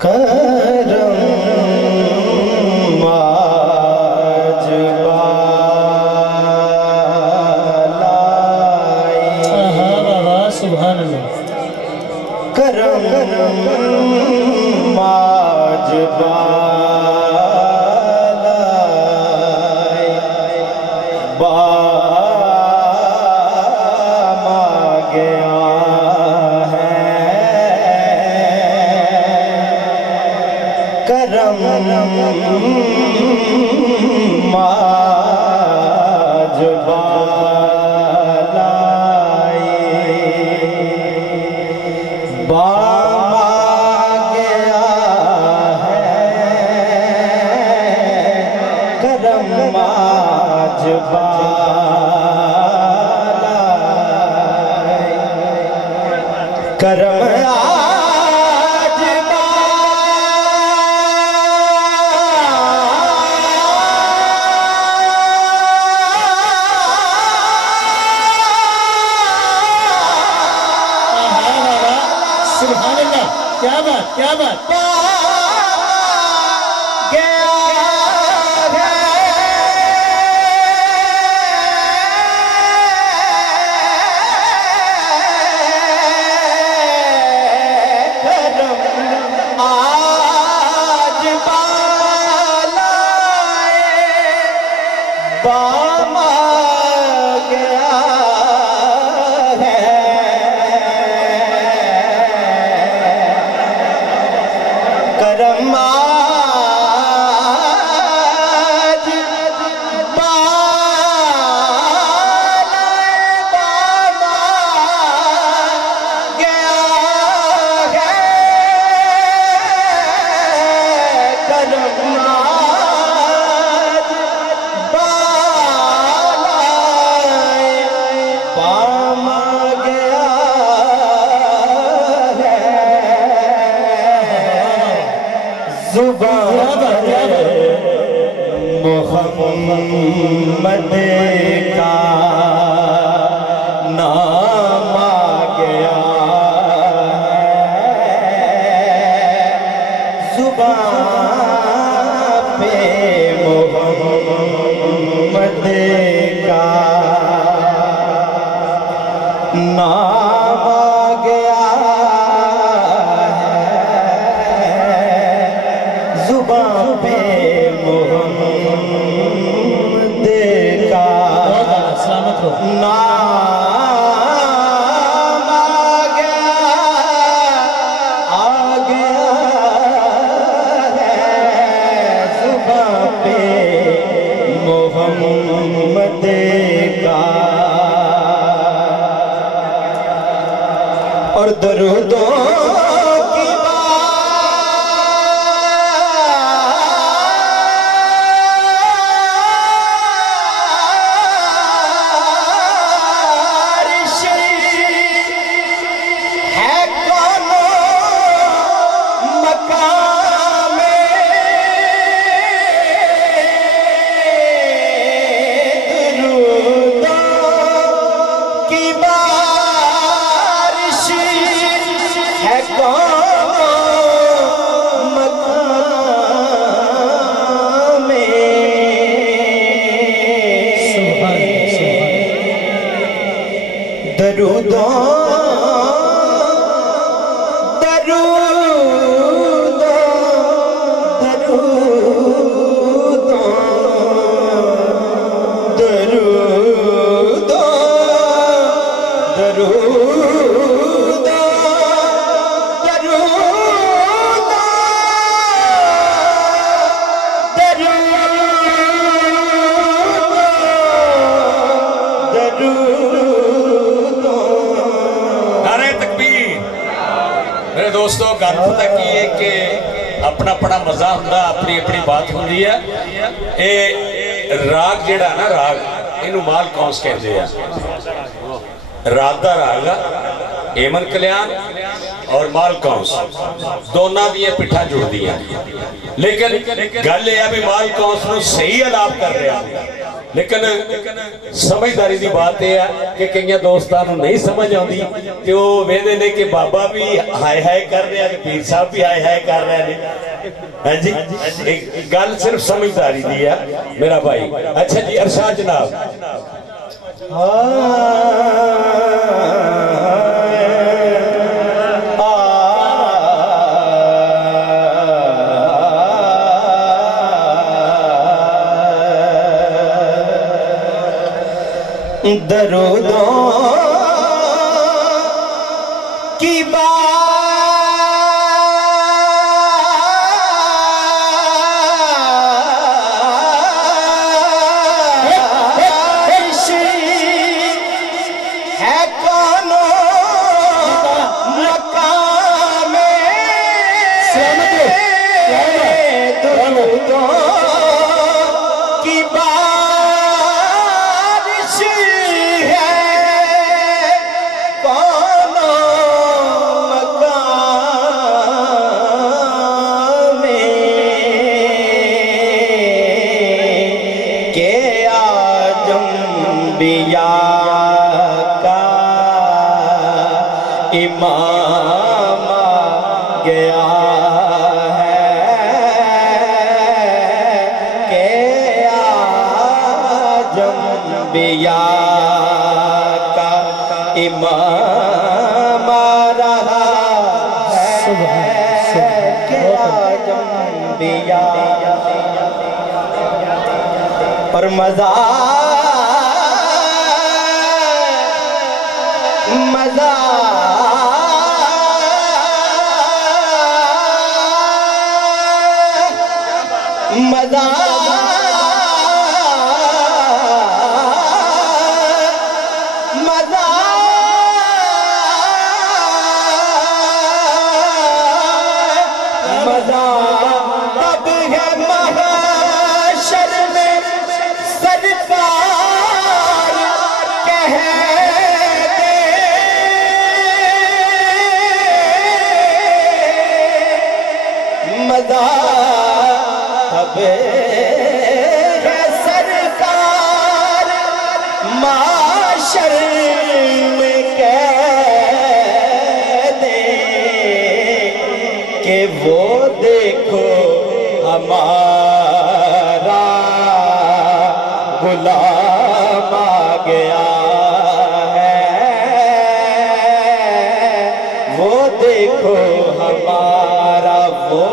کرم آج بالائی سبحان اللہ کرم آج بالائی بام آ گیا ہے کرم آج بالائی بام آ گیا ہے کرم آج بالائی کرم آج سبحان اللہ کیا بات کیا بات بام آ گیا ہے کرم آج بالائی بام آ گیا ہے کرم آج بام آ گیا ہے زبان محمد کا نام آ گیا ہے زبان پہ محمد کا نام آ گیا ہے زبان پہ محمد کا سلامت ہو نام آ گیا ہے زبان پہ محمد کا اور درودوں کی بارش ہے کونوں مقام میں درودوں کی بارش ہے کونوں مقام میں درودوں دوستو گل پتہ کی ہے کہ اپنا اپنا مزہ ہوندہ اپنی اپنی بات ہوندی ہے اے راگ جڑا نا راگ انہوں مال کونس کہتے ہیں راگ دا راگا ایمن کلیان اور مال کونس دونہ بھی یہ پٹھا جڑ دیا لیکن گل یہ ابھی مال کونس نو صحیح علاپ کر رہے ہیں لیکن سمجھداری دی بات یہ ہے کہ کئی دوستانوں نہیں سمجھ آتی کہ وہ ویندے نے کہ بابا بھی ہائے ہائے کر رہے ہیں پیر صاحب بھی ہائے ہائے کر رہے ہیں جی گل صرف سمجھداری دی ہے میرا بھائی اچھا جی ارشاد جناب درودوں کی بارش ہے کونوں مقام درودوں کی امام گیا ہے کہ آجم بیا کا امام رہا ہے کہ آجم بیا اور مزہ تب ہے محشر میں سرکار کہہ دے مزہ تب ہے سرکار محشر میں کہہ دے کہ وہ دیکھو ہمارا غلام آ گیا ہے وہ دیکھو ہمارا وہ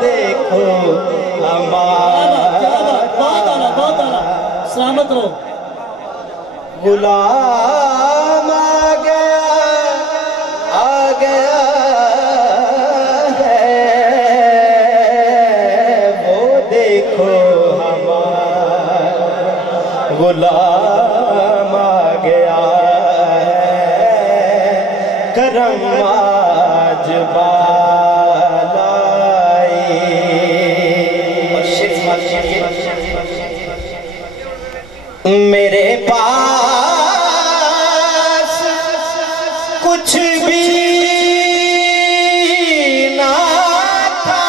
دیکھو ہمارا سلامت رہو غلام آ گیا غلام آ گیا کرم آج بالائی میرے پاس کچھ بھی نہ تھا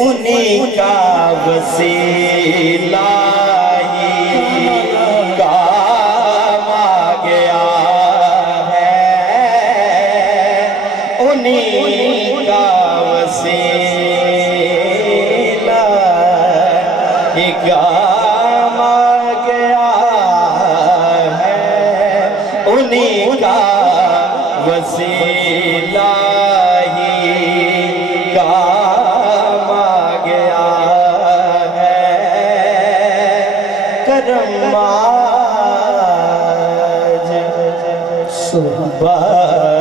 انہی کا وسیلہ ہی کام آ گیا ہے انہی کا وسیلہ ہی کام آ گیا ہے کرم آج سبحان بار